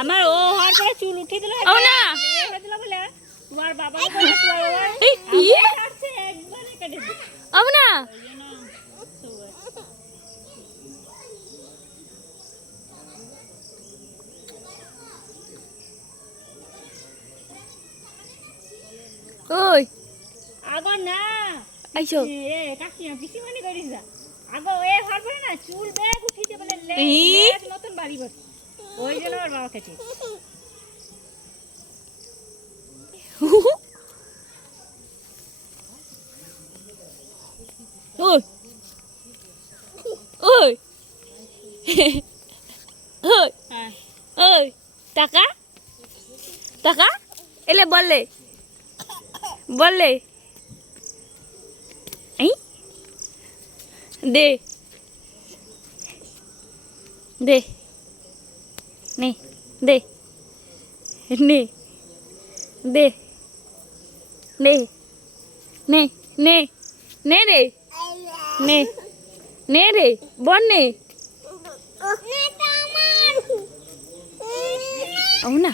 আমার ও হওয়ার পরে চুল উঠে দিল ও না। হ্যাঁ, তোমার বাবা না। আগো এ পিসি হরবে না। চুল বেগ উঠি লেজ বাড়ি বস ওই জন্য আমার বাবা কেটে ওই। ওই। ওই। হ্যাঁ। ওই। টাকা? টাকা? এলে বললে বললে দে। দে নে দে নে দে নে নে নে নে রে নে নে রে বল নে ও না